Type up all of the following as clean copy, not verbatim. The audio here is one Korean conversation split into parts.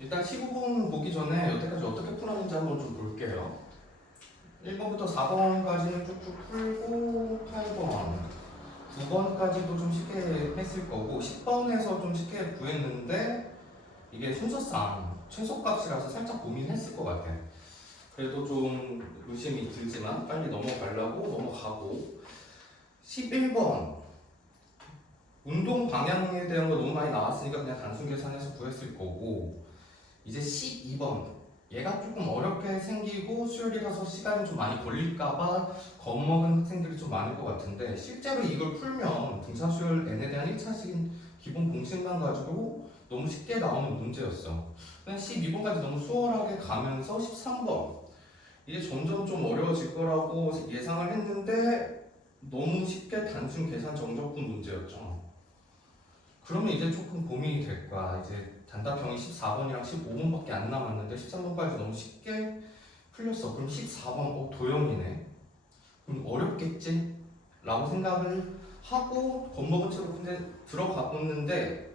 일단 15번 보기 전에 여태까지 어떻게 풀었는지 한번 좀 볼게요. 1번부터 4번까지는 쭉쭉 풀고 8번, 9번까지도 좀 쉽게 했을 거고 10번에서 좀 쉽게 구했는데 이게 순서상 최소값이라서 살짝 고민했을 것 같아. 그래도 좀 의심이 들지만 빨리 넘어가려고 넘어가고 11번 운동 방향에 대한 거 너무 많이 나왔으니까 그냥 단순 계산해서 구했을 거고 이제 12번 얘가 조금 어렵게 생기고 수요일이라서 시간이 좀 많이 걸릴까봐 겁먹은 학생들이 좀 많을 것 같은데 실제로 이걸 풀면 등차 수열 n에 대한 1차적인 기본 공식만 가지고 너무 쉽게 나오는 문제였어. 12번까지 너무 수월하게 가면서 13번 이게 점점 좀 어려워질 거라고 예상을 했는데 너무 쉽게 단순 계산 정적분 문제였죠. 그러면 이제 조금 고민이 될 거야. 이제 단답형이 14번이랑 15번밖에 안 남았는데 13번까지 너무 쉽게 풀렸어. 그럼 14번 도형이네. 그럼 어렵겠지? 라고 생각을 하고 겁먹은 채로 근데 들어가 봤는데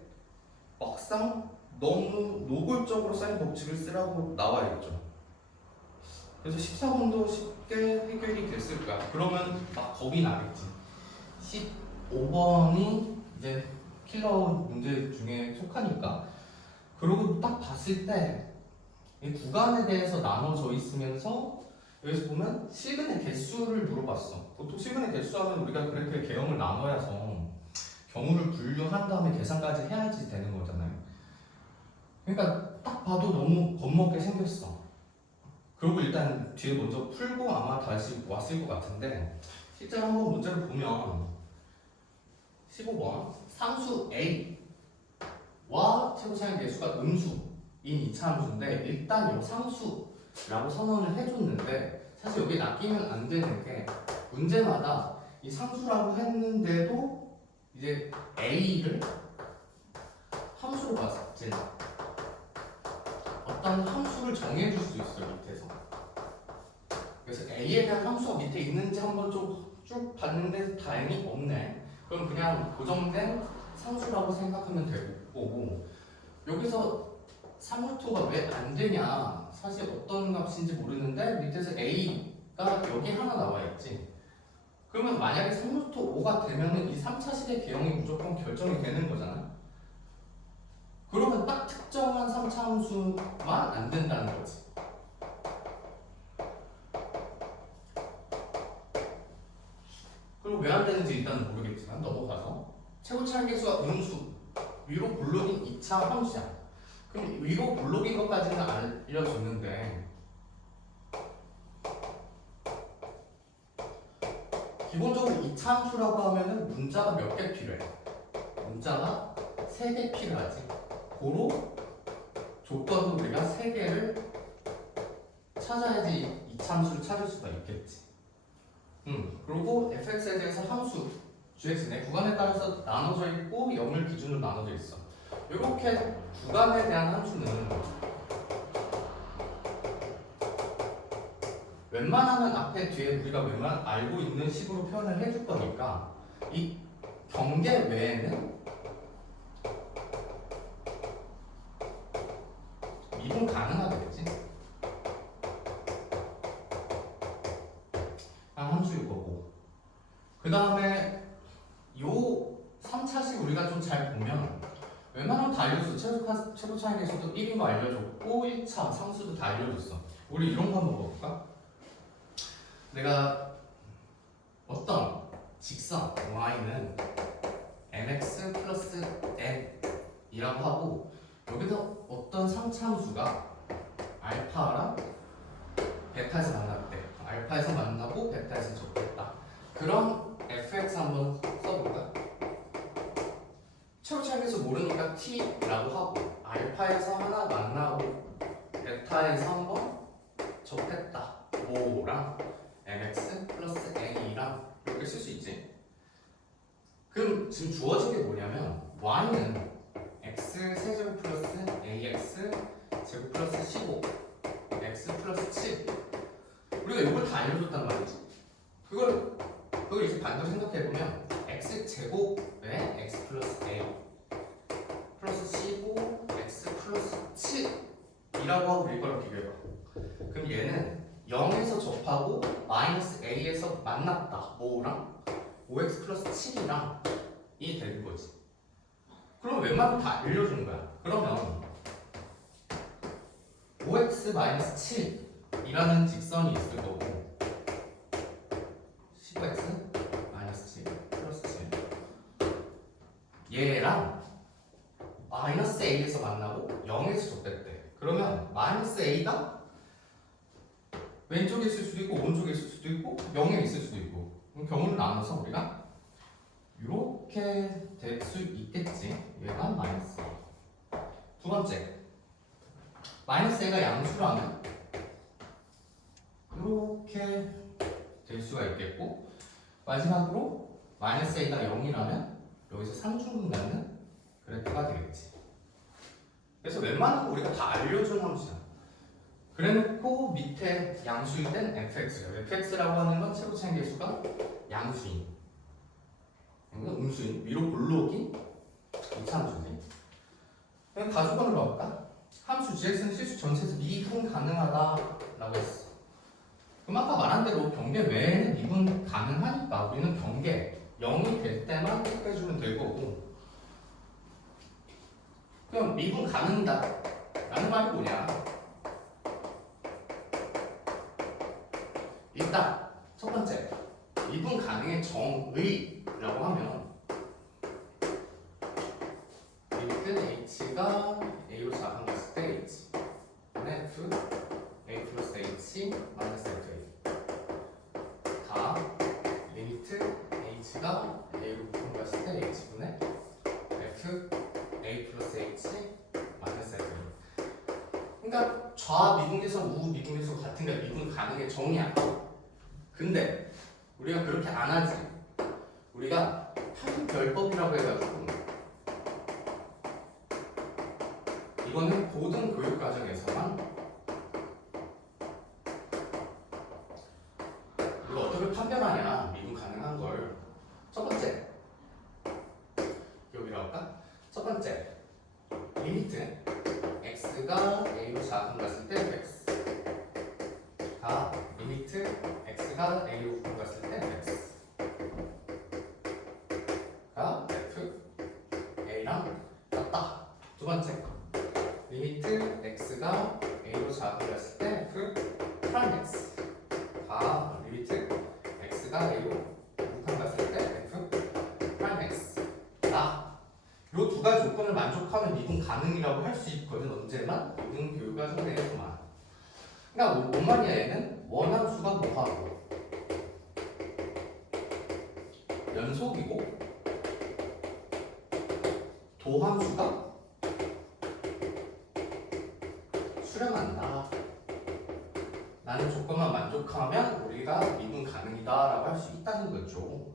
막상 너무 노골적으로 쌓인 법칙을 쓰라고 나와 있죠. 그래서 14번도 쉽게 해결이 됐을 거야. 그러면 막 겁이 나겠지. 15번이 이제 킬러 문제 중에 속하니까. 그리고 딱 봤을 때 이 구간에 대해서 나눠져 있으면서 여기서 보면 실근의 개수를 물어봤어. 보통 실근의 개수하면 우리가 그렇게 개형을 나눠야서 경우를 분류한 다음에 계산까지 해야지 되는 거잖아요. 그러니까 딱 봐도 너무 겁먹게 생겼어. 그리고 일단 뒤에 먼저 풀고 아마 다시 왔을 것 같은데 실제로 한번 문제를 보면 15번 상수 A와 최고차의 개수가 음수인 2차 함수인데 일단 이 상수라고 선언을 해줬는데 사실 여기 낚이면 안 되는 게 문제마다 이 상수라고 했는데도 이제 A를 함수로 봤을 때 어떤 함수를 정해줄 수 있어요 밑에서. 그래서 A에 대한 함수가 밑에 있는지 한번 쭉 봤는데 다행히 없네. 그럼 그냥 고정된 상수라고 생각하면 되고 거고 여기서 상수토가 왜 안 되냐 사실 어떤 값인지 모르는데 밑에서 A가 여기 하나 나와 있지. 그러면 만약에 상수토 5가 되면은 이 3차식의 개형이 무조건 결정이 되는 거잖아. 그러면 딱 특정한 3차 함수만 안 된다는 거지. 그리고 왜 안 되는지 일단 모르겠지만 넘어가서 최고차의 개수가 음수 위로 볼록인 2차 함수야. 그럼 위로 볼록인 것까지는 알려줬는데 기본적으로 2차 함수라고 하면은 문자가 몇 개 필요해? 문자가 3개 필요하지. 고로 조건도 우리가 3개를 찾아야지 2차 함수를 찾을 수가 있겠지. 그리고 fx에 대해서 함수 gx네 구간에 따라서 나눠져 있고 0을 기준으로 나눠져 있어. 이렇게 구간에 대한 함수는 웬만하면 앞에 뒤에 우리가 웬만하면 알고 있는 식으로 표현을 해줄 거니까 이 경계 외에는 미분 가능하겠지. 함수일 거고 그 다음에 요 3차식 우리가 좀 잘 보면 웬만하면 다 알려줬어. 최소 차이에서도 1인 거 알려줬고 1차 상수도 다 알려줬어. 우리 이런 거 한번 볼까? 내가 어떤 직선 y는 mx 플러스 n 이라고 하고 여기서 어떤 3차 함수가 알파랑 베타에서 만났대. 알파에서 만나고 베타에서 접했다. 그럼 fx 한번 써볼까? 최고차이에서 모르니까 t라고 하고 알파에서 하나 만나고 베타에서 한번 접했다. 5랑 mx 플러스 n이랑 이렇게 쓸 수 있지. 그럼 지금 주어진 게 뭐냐면 y는 x 세제곱 플러스 ax 제곱 플러스 15 x 플러스 7 우리가 이걸 다 알려줬단 말이지. 그걸 이제 반대로 생각해보면 x 제곱에 x 플러스 a 플러스 15 x 플러스 7 B라고 하고 이거랑 비교해봐. 그럼 얘는 0에서 접하고 마이너스 A에서 만났다. 뭐랑? 5x 플러스 7이랑 이 되는 거지. 그럼 웬만하면 다 알려주는 거야. 그러면 5x 마이너스 7이라는 직선이 있을 거고 15x 마이너스 7 플러스 7 얘랑 마이너스 a에서 만나고 0에서 접했대. 그러면 마이너스 a가 왼쪽에 있을 수도 있고 오른쪽에 있을 수도 있고 0에 있을 수도 있고. 그럼 경우를 나눠서 우리가 이렇게 될 수 있겠지. 얘가 마이너스 a. 두 번째, 마이너스 a가 양수라면 이렇게 될 수가 있겠고, 마지막으로 마이너스 a가 0이라면 여기서 산중을 갖는 그래프가 되겠지. 그래서 웬만한 거 우리가 다 알려준 함수야. 그래놓고 밑에 양수일 땐 fx예요. fx라고 하는 건 최고차인 계수가 양수인, 음수인, 위로 볼록이 이차함수지. 그럼 가주번을 넣을까? 함수 gx는 실수 전체에서 미분 가능하다라고 했어. 그럼 아까 말한 대로 경계 외에는 미분 가능하니까 우리는 경계 0이 될 때만 체크해주면 될 거고. 그럼 미분 가능이다 라는 말이 뭐냐? 일단 첫 번째, 미분 가능의 정의라고 하면 리미트 h가 a로 작용했을 때 h f a 플러스 h 마이너스 fa 다 리미트 h가 a로 작용했을 때 h분의 f a 플러스 h 마이너스 fa. 그러니까 좌 미분계수 우 미분계수 같은 게 미분 가능의 정의야. 근데 우리가 그렇게 안 하지. 우리가 편별법이라고 해가지고 이거는 고등 교육 과정에서만 이거 어떻게 판별하냐 미분 가능한 걸. 첫 번째 여기로 할까? 첫 번째 리미트 x가 a로 작용했을 때 fx가 리미트 x가 a로 작용했을 때 fx가 f a랑 같다. 두 번째 리미트 x가 a로 작용했을 때 f 프라임 x가 리미트 x가 a로 작용했을 때 f 프라임 x다. 이 두 가지 조건을 만족하면 미분 가능이라고 할 수 있거든. 언제만? 고등 교육 과정에서만. 그러니까 뭔 말이야 얘는? 원함수가 뭐하고 연속이고 도함수가 수렴한다 라는 조건만 만족하면 우리가 미분 가능이다 라고 할 수 있다는 거죠.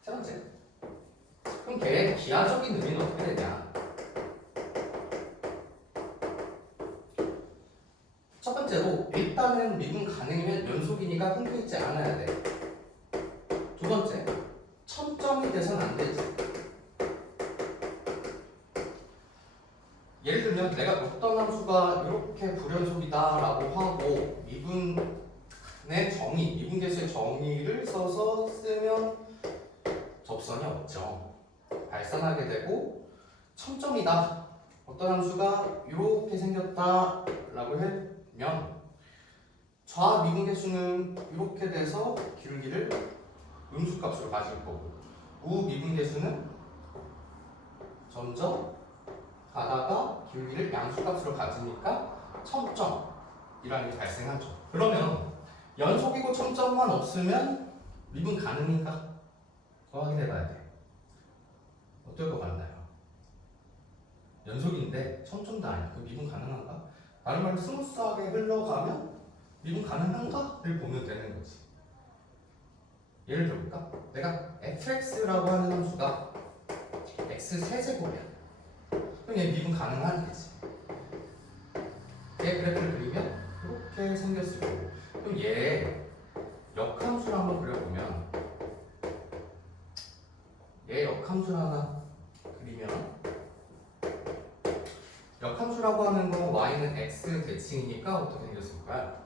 세 번째, 그럼 걔의 기하적인 의미는 어떻게 되냐? 첫 번째로 일단은 미분 가능이면 연속이니까 끊겨있지 않아야 돼. 두 번째, 첨점이 돼서는 안 되지. 예를 들면 내가 어떤 함수가 이렇게 불연속이다 라고 하고 미분의 정의, 미분계수의 정의를 써서 쓰면 접선이 없죠. 발산하게 되고 첨점이다. 어떤 함수가 이렇게 생겼다 라고 하면 좌 미분계수는 이렇게 돼서 기울기를 음수값으로 가질 거고 우 미분계수는 점점 가다가 기울기를 양수값으로 가지니까 첨점이라는 게 발생하죠. 그러면 연속이고 첨점만 없으면 미분 가능인가? 그거 확인해봐야 돼. 어떨 것 같나요? 연속인데 첨점도 아니야. 그 미분 가능한가? 다른 말로 스무스하게 흘러가면 미분 가능한가?를 보면 되는 거지. 예를 들어볼까? 내가 fx라고 하는 함수가 x 세제곱이야. 그럼 얘 미분 가능한 거지. 얘 그래프를 그리면 이렇게 생겼을 거고. 그럼 얘 역함수를 한번 그려보면 얘 역함수를 하나 그리면 역함수라고 하는 거 y는 x 대칭이니까 어떻게 생겼을까요?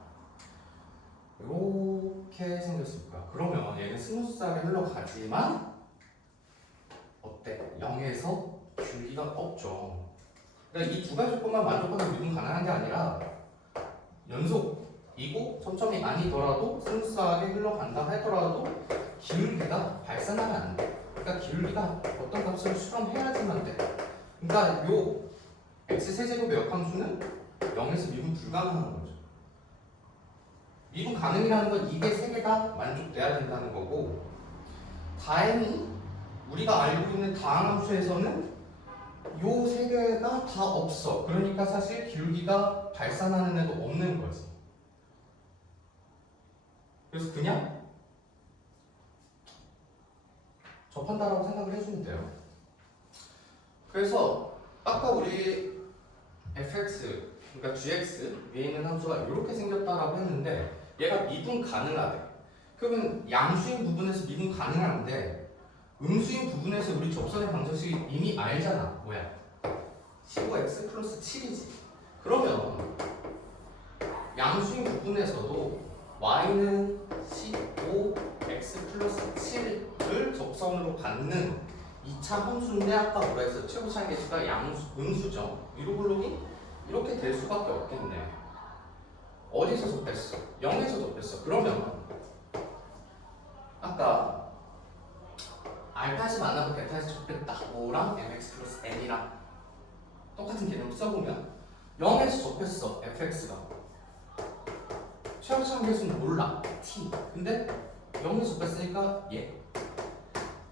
이렇게 생겼을 거야. 그러면 얘는 스무스하게 흘러가지만 어때? 0에서 줄기가 꺾죠. 그러니까 이 두 가지 조건만 만족하면 미분 가능한 게 아니라 연속이고 점점이 아니더라도 스무스하게 흘러간다 하더라도 기울기가 발산하면 안 돼. 그러니까 기울기가 어떤 값을 수렴해야지만 돼. 그러니까 요 x 세제곱의 역함수는 0에서 미분 불가능한 거죠. 미분 가능이라는 건 이게 세 개 다 만족돼야 된다는 거고, 다행히 우리가 알고 있는 다항함수에서는 요 세 개가 다 없어. 그러니까 사실 기울기가 발산하는 애도 없는 거지. 그래서 그냥 접한다라고 생각을 해주면 돼요. 그래서 아까 우리 fx, 그러니까 gx 위에 있는 함수가 이렇게 생겼다라고 했는데 얘가 미분 가능하대. 그러면 양수인 부분에서 미분 가능한데 음수인 부분에서 우리 접선의 방정식이 이미 알잖아. 뭐야? 15x 플러스 7이지. 그러면 양수인 부분에서도 y는 15x 플러스 7을 접선으로 갖는 2차 함수인데 아까 뭐라 했어? 최고차의 개수가 양수, 음수죠. 위로 블록이 이렇게 될 수밖에 없겠네. 어디서 접했어? 0에서 접했어. 그러면 아까 알파에서 만나고 베타에서 접했다. 5랑 mx 플러스 n이랑 똑같은 개념을 써보면 0에서 접했어. fx가 최고차의 개수는 몰라. t. 근데 0에서 접했으니까 얘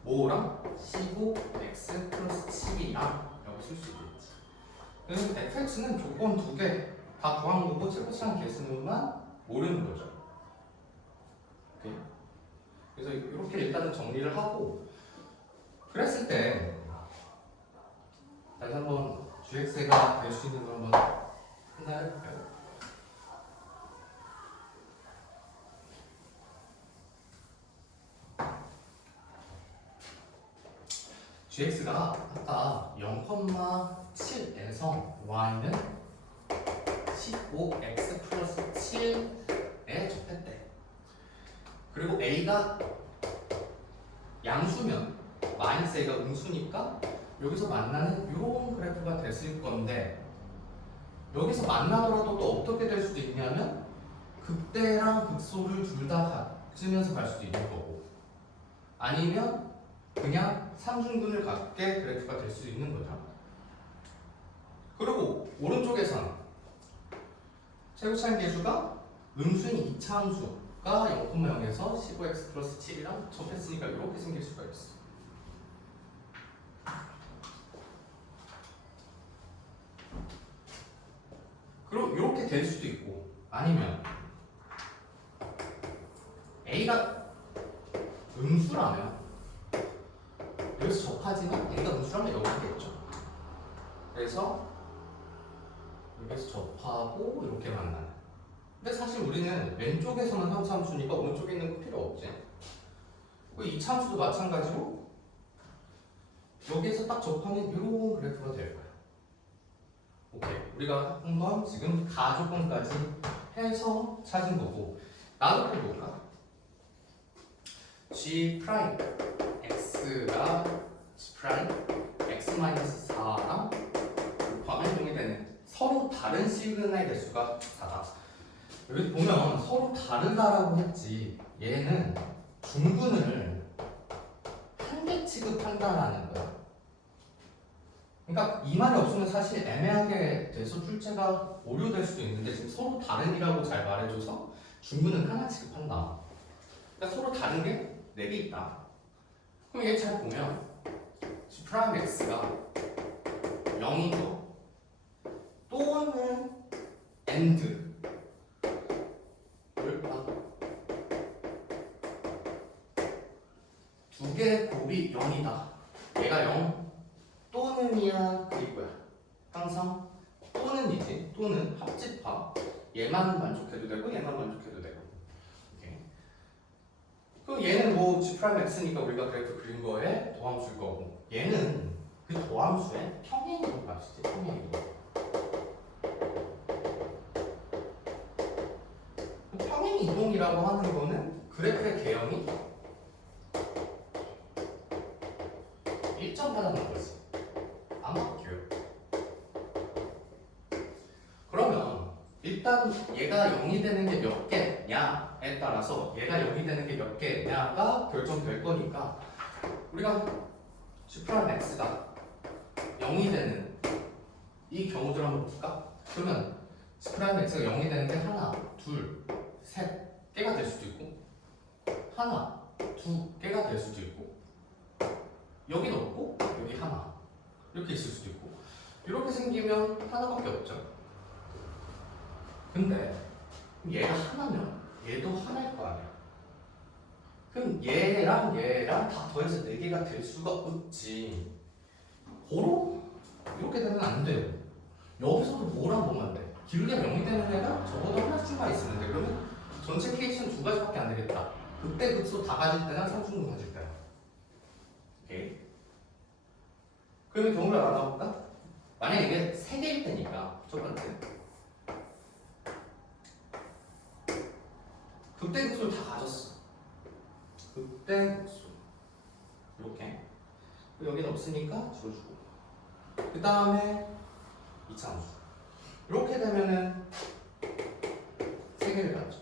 5랑 15x 플러스 7이랑 라고 쓸 수 있겠지. 그래서 fx는 조건 두 개 다 구한 거고 최고차의 개수만 모르는 거죠. 오케이? 그래서 이렇게 일단은 정리를 하고, 그랬을 때 다시 한번 gx가 될 수 있는 걸 한번 생각해볼까요? gx가 아까 0,7에서 y는 15x 플러스 7에 접했대. 그리고 a가 양수면 마이너스 a가 음수니까 여기서 만나는 이런 그래프가 됐을 건데, 여기서 만나더라도 또 어떻게 될 수도 있냐면 극대랑 극소를 둘 다 가지면서 갈 수도 있는 거고, 아니면 그냥 삼중근을 갖게 그래프가 될 수 있는 거죠. 그리고 오른쪽에서는 최고차의 개수가 음수인 2차 함수가 0,0에서 15x 플러스 7이랑 접했으니까 이렇게 생길 수가 있어. 그럼 이렇게 될 수도 있고, 아니면 a가 음수라면 여기서 접하지만 a가 음수라면 여기겠죠. 그래서 여기서 접하고 이렇게 만나는. 근데 사실 우리는 왼쪽에서는 한 참수니까 오른쪽에 있는 거 필요 없지. 이 참수도 마찬가지로 여기에서 딱 접하면 이런 그래프가 될 거야. 오케이. 우리가 한번 지금 가조건까지 해서 찾은 거고, 나도 또 볼까? g 프라임 x가 g 프라임 x 마이너스 4랑 곱하면 이렇게 되는 서로 다른 시그널의 개수가 4다. 여기 보면 서로 다르다라고 했지, 얘는 중근을 한 개 취급한다라는 거야. 그러니까 이 말이 없으면 사실 애매하게 돼서 출제가 오류될 수도 있는데, 지금 서로 다른이라고 잘 말해줘서 중근은 하나 취급한다. 그러니까 서로 다른 게 4개 있다. 그럼 얘 잘 보면 g 프라임 x가 0이고 또는 and 두 개의 곱이 0이다. 얘가 0 또는이야, 그리고야. 항상 또는이지. 또는 합집합. 얘만 만족해도 되고 얘만 만족해도 되고. 오케이. 그럼 얘는 뭐 g 프라임 x니까 우리가 그래프 그린 거에 도함수일 거고, 얘는 그 도함수의 평행이동 값이지. 평행이동. 개념이라고 하는 거는 그래프의 개형이 일정하다는 거지. 안 바뀌어요. 그러면 일단 얘가 0이 되는 게 몇 개냐에 따라서 얘가 0이 되는 게 몇 개냐가 결정될 거니까 우리가 G'X가 0이 되는 이 경우들 한번 볼까? 그러면 G'X가 0이 되는 게 하나, 둘, 셋 개가 될 수도 있고 하나, 두 개가 될 수도 있고 여기는 없고 여기 하나 이렇게 있을 수도 있고 이렇게 생기면 하나밖에 없죠. 근데 얘가 하나면 얘도 하나일 거 아니야. 그럼 얘랑 다 더해서 4개가 될 수가 없지. 고로 이렇게 되면 안 돼요. 여기서도 뭐랑 뭐만 돼? 길게 0이 되는 애가 적어도 하나쯤만 있으면 돼. 그러면 전체 케이스는 2가지밖에 안 되겠다. 그때 극소 다 가질 때나 상충분 가질 때나. 오케이. 그러면 경우를 알아볼까? 만약 이게 3개일 때니까 첫 번째 극대 극소를 다 가졌어. 극대 극소 이렇게 여기는 없으니까 지워주고 그 다음에 이차함수 이렇게 되면은 3개를 갖죠.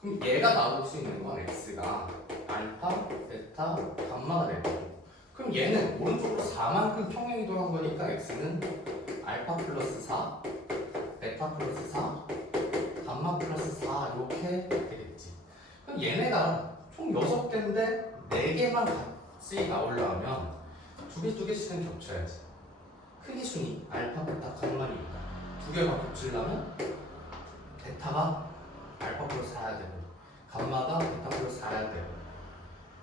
그럼 얘가 나올 수 있는 건 x가 알파, 베타, 감마가 될 거고 그럼 얘는 오른쪽으로 4만큼 평행이 돌아간 거니까 x는 알파 플러스 4 베타 플러스 4 감마 플러스 4 이렇게 되겠지. 그럼 얘네가 총 6개인데 4개만 같이 나오려면 2개씩은 겹쳐야지. 크기 순위 알파, 베타, 감마니까 2개가 겹치려면 베타가 알파 플러스 4야 되고 감마가 베타 플러스 4야 되고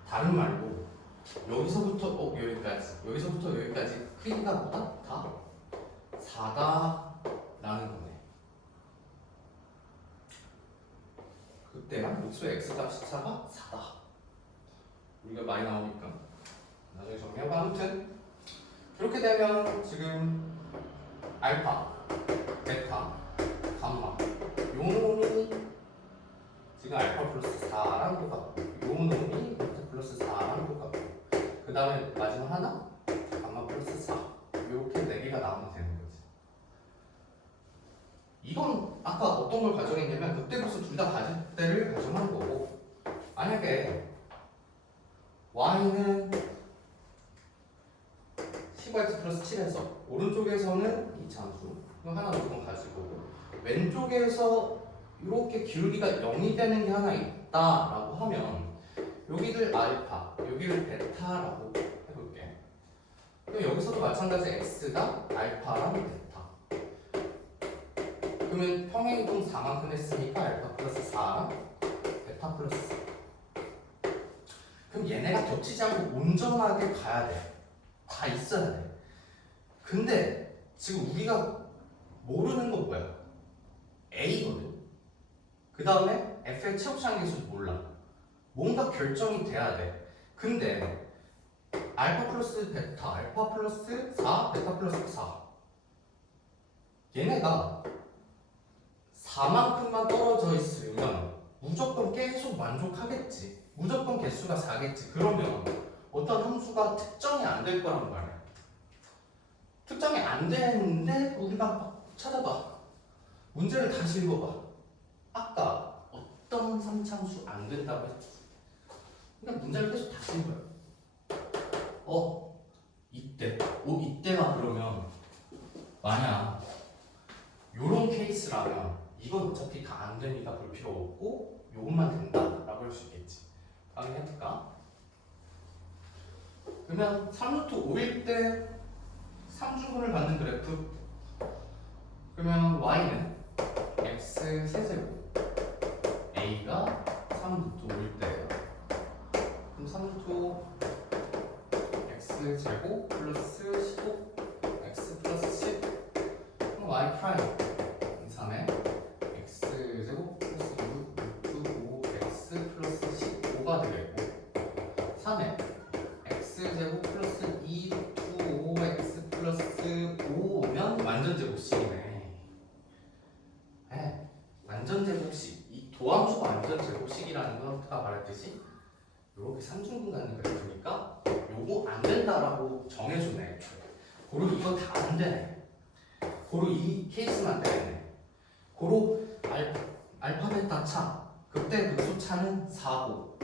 다른 말로 여기서부터 여기까지 크기가 뭐다? 다 4다라는 거네. 그때만 목수 x값 차가 4다. 우리가 많이 나오니까 나중에 정리해봐. 아무튼 이렇게 되면 지금 알파, 베타, 감마 요 놈이 지금 알파 플러스 4랑 똑같고 요 놈이 베타 플러스 4랑 똑같고 그 다음에 마지막 하나 감마 플러스 4 이렇게 4개가 나오면 되는 거지. 이건 아까 어떤 걸 가정했냐면 그때 벌써 둘 다 가질 때를 가정한 거고 만약에 y는 15x 플러스 7에서 오른쪽에서는 이 함수 이거 하나 무조건 가질 거고 왼쪽에서 이렇게 기울기가 0이 되는 게 하나 있다라고 하면 여기를 알파, 여기를 베타라고 해볼게. 그럼 여기서도 마찬가지 x가 알파랑 베타. 그러면 평행이동 4만큼 했으니까 알파 플러스 4랑 베타 플러스 4. 그럼 얘네가 겹치지 않고 온전하게 가야 돼. 다 있어야 돼. 근데 지금 우리가 모르는 건 뭐야? A거든. 그 다음에 F의 최고차항 계수 몰라. 뭔가 결정이 돼야 돼. 근데 알파 플러스 베타, 알파 플러스 4, 베타 플러스 4 얘네가 4만큼만 떨어져 있으면 무조건 계속 만족하겠지. 무조건 개수가 4겠지. 그러면 어떤 함수가 특정이 안 될 거란 말이야. 특정이 안 되는데 우리가 막 찾아봐. 문제를 다시 읽어봐. 아까 어떤 3차함수 안 된다고 했지. 그러니까 문제를 계속 다시 읽어요. 이때가 그러면 만약 요런 케이스라면 이건 어차피 다 안 되니까 볼 필요 없고 요것만 된다라고 할 수 있겠지. 확인해볼까? 그러면 3루트 5일 때 3중분을 받는 그래프 그러면 y는 x 세제곱 a가 3루트 5일 때예요. 그럼 3루트 x 제곱 플러스 15 x 플러스 10 그럼 y 프라임 3에 x 제곱 플러스 6 루트 5 x 플러스 15가 되겠고 3에 x제곱 플러스 2 루트 5x 플러스 5면 완전 제곱식이네. 아까 말했듯이 이렇게 삼중분간을 그려주니까 요거 안 된다라고 정해주네. 고로 이거 다 안 되네. 고로 이 케이스만 되겠네. 고로 알파벳 차 그때 극소차는 4고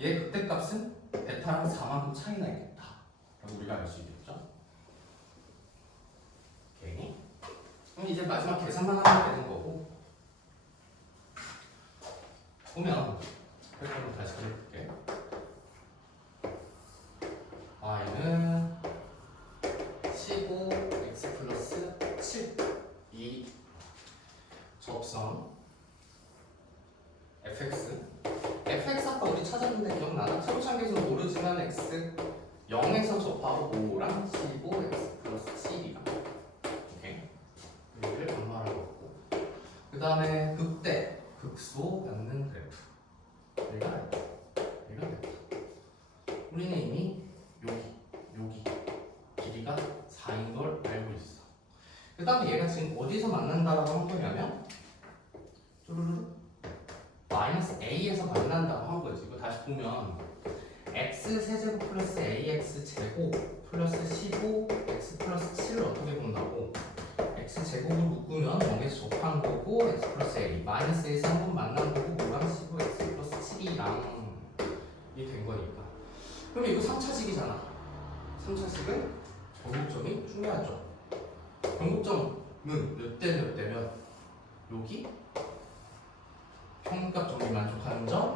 얘 그때 값은 베타랑 4만큼 차이 나겠다 라고 우리가 알 수 있겠죠. 오케이. 그럼 이제 마지막 계산만 하면 되는 거고 보면 그럼 다시 그려볼게. y는 15 x 플러스 7 이 접선 fx 아까 우리 찾았는데 기억나나? 최고창 계수는 모르지만 x 0에서 접하고 5랑 15 x 플러스 7이랑 오케이 여기를 반말하고 있고 그 다음에 극대 극소 갖는 그래프 얘가 됐다. 우리는 이미 여기 길이가 4인 걸 알고 있어. 그 다음에 얘가 지금 어디서 만난다라고 한 거냐면 쭈루루루 마이너스 a에서 만난다고 한 거지. 이거 다시 보면 x 세제곱 플러스 ax 제곱 플러스 15 x 플러스 7을 어떻게 본다고? x 제곱을 묶으면 0에서 접한 거고 x 플러스 a 마이너스 a에서 한 번 만난 거고 5랑 15 x 플러스 7이랑 이 된 거니까. 그럼 이거 3차식이잖아. 3차식은 변곡점이 중요하죠. 변곡점은 몇 대 몇 대면 여기 평균값 정리 만족하는 점,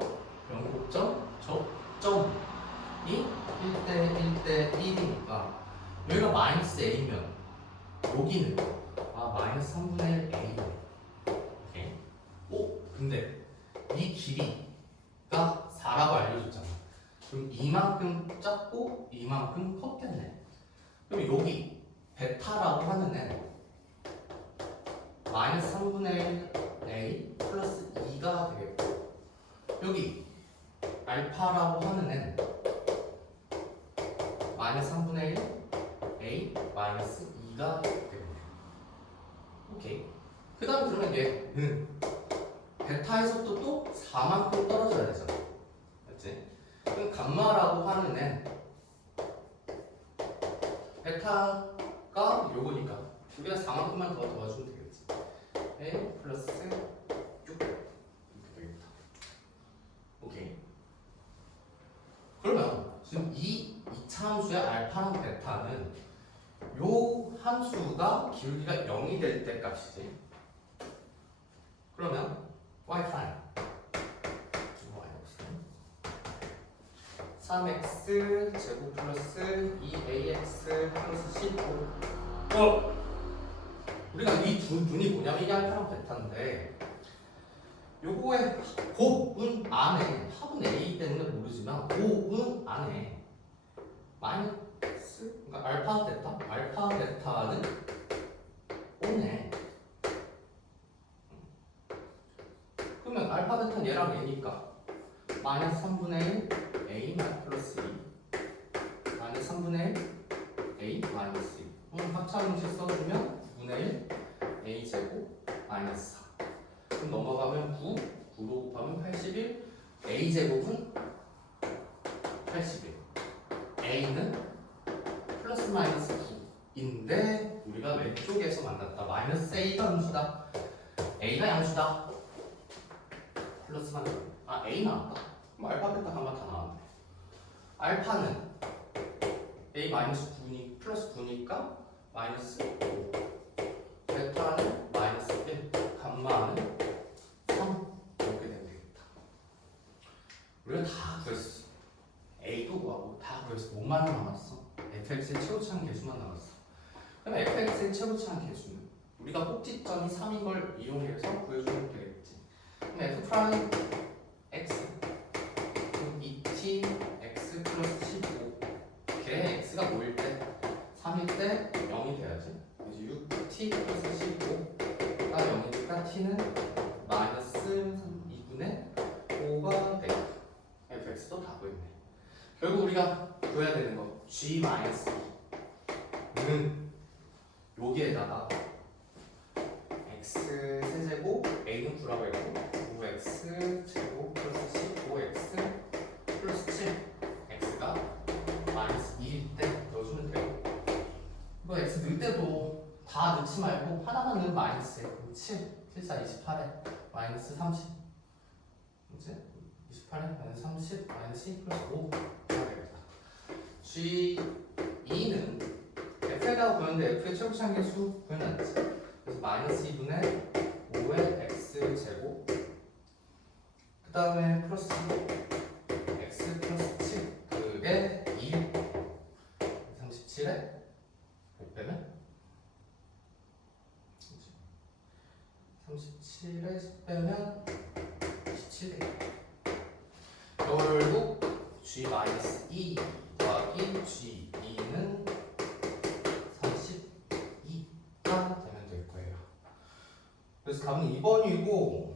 변곡점, 접점이 1대 1대 1이니까 여기가 마이너스 a면 여기는 마이너스 3분의 1 a. 오케이. 근데 이 길이가 4라고 알려줬잖아. 그럼 이만큼 작고 이만큼 컸겠네. 그럼 여기 베타라고 하는 애 마이너스 3분의 1 a 플러스 2가 되겠고 여기 알파라고 하는 애 마이너스 3분의 1 a 마이너스 2가 되겠네. 오케이. 그 다음에 그러면 얘는 베타에서 또 4만큼 떨어져야 되잖아. 맞지? 그럼 감마라고 하는 애 베타가 요거니까 우리가 4만큼만 더 도와주면 되겠지. a 플러스 6 이렇게 되겠다. 오케이. 그러면 지금 이 이차함수의 알파랑 베타는 요 함수가 기울기가 0이 될 때 값이지. 그러면 y 프라임 3x 제곱 플러스 2ax 플러스 15. 우리가 이 두 분이 뭐냐면 이게 알파랑 베타인데 요거의 곱은 안에 합은 a 때문에 모르지만 곱은 안에 마이너스 그러니까 알파 베타는 오네. 그러면 알파 베타는 얘랑 얘니까 마이너스 3분의 1 a 플러스 2 마이너스 3분의 1 a 마이너스 2 그럼 합차함수 써주면 9분의 1 a 제곱 마이너스 4 그럼 넘어가면 9로 곱하면 81 a 제곱은 81 a는 플러스 마이너스 9인데 우리가 왼쪽에서 만났다. 마이너스 a가 음수다 a가 양수다 플러스만 a 나왔다. 그럼 알파 베타 감마 다 나왔네. 알파는 a 마이너스 9니 플러스 9니까 마이너스 5 베타는 마이너스 1 감마는 3 이렇게 되면 되겠다. 우리가 다 구했어. a도 구하고 다 구했어. 뭐만 남았어? fx의 최고차항 계수만 남았어. 그럼 fx의 최고차항 계수는 우리가 꼭지점이 3인 걸 이용해서 구해주면 되겠지. 그럼 f 프라임 x 2t x 플러스 15 걔 x가 5일 때 3일 때 0이 돼야지. 그래서 6t 플러스 15가 0이니까 t는 마이너스 2분의 5가 되겠다. fx도 다 구했네. 결국 우리가 구해야 되는 거 g 마이너스 2는 여기에다가 x 세제곱 a는 9라고 했고 5x 제곱 플러스 하나만 넣으면 마이너스 7, 7, 4, 28에 마이너스 30 이제 28에 마이너스 30, 마이너스 2 플러스 5 되겠다. G2는 F에다가 보였는데 F의 최고차항계수 구해놨지. 그래서 마이너스 2분의 5의 X제곱 그 다음에 플러스 X 플러스 7 그게 2 37에 5 빼면 37에 10 빼면 17 되겠다. 결국 G-2 더하기 G2는 32가 되면 될 거예요. 그래서 답은 2번이고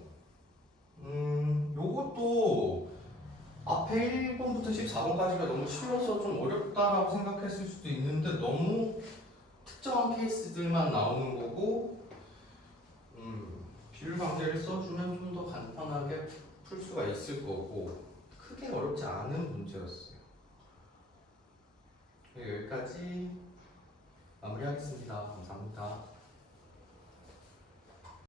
요것도 앞에 1번부터 14번까지가 너무 쉬워서 좀 어렵다라고 생각했을 수도 있는데 너무 특정한 케이스들만 나오는 거고 비율 관계를 써주면 좀 더 간편하게 풀 수가 있을 거고 크게 어렵지 않은 문제였어요. 여기까지 마무리하겠습니다. 감사합니다.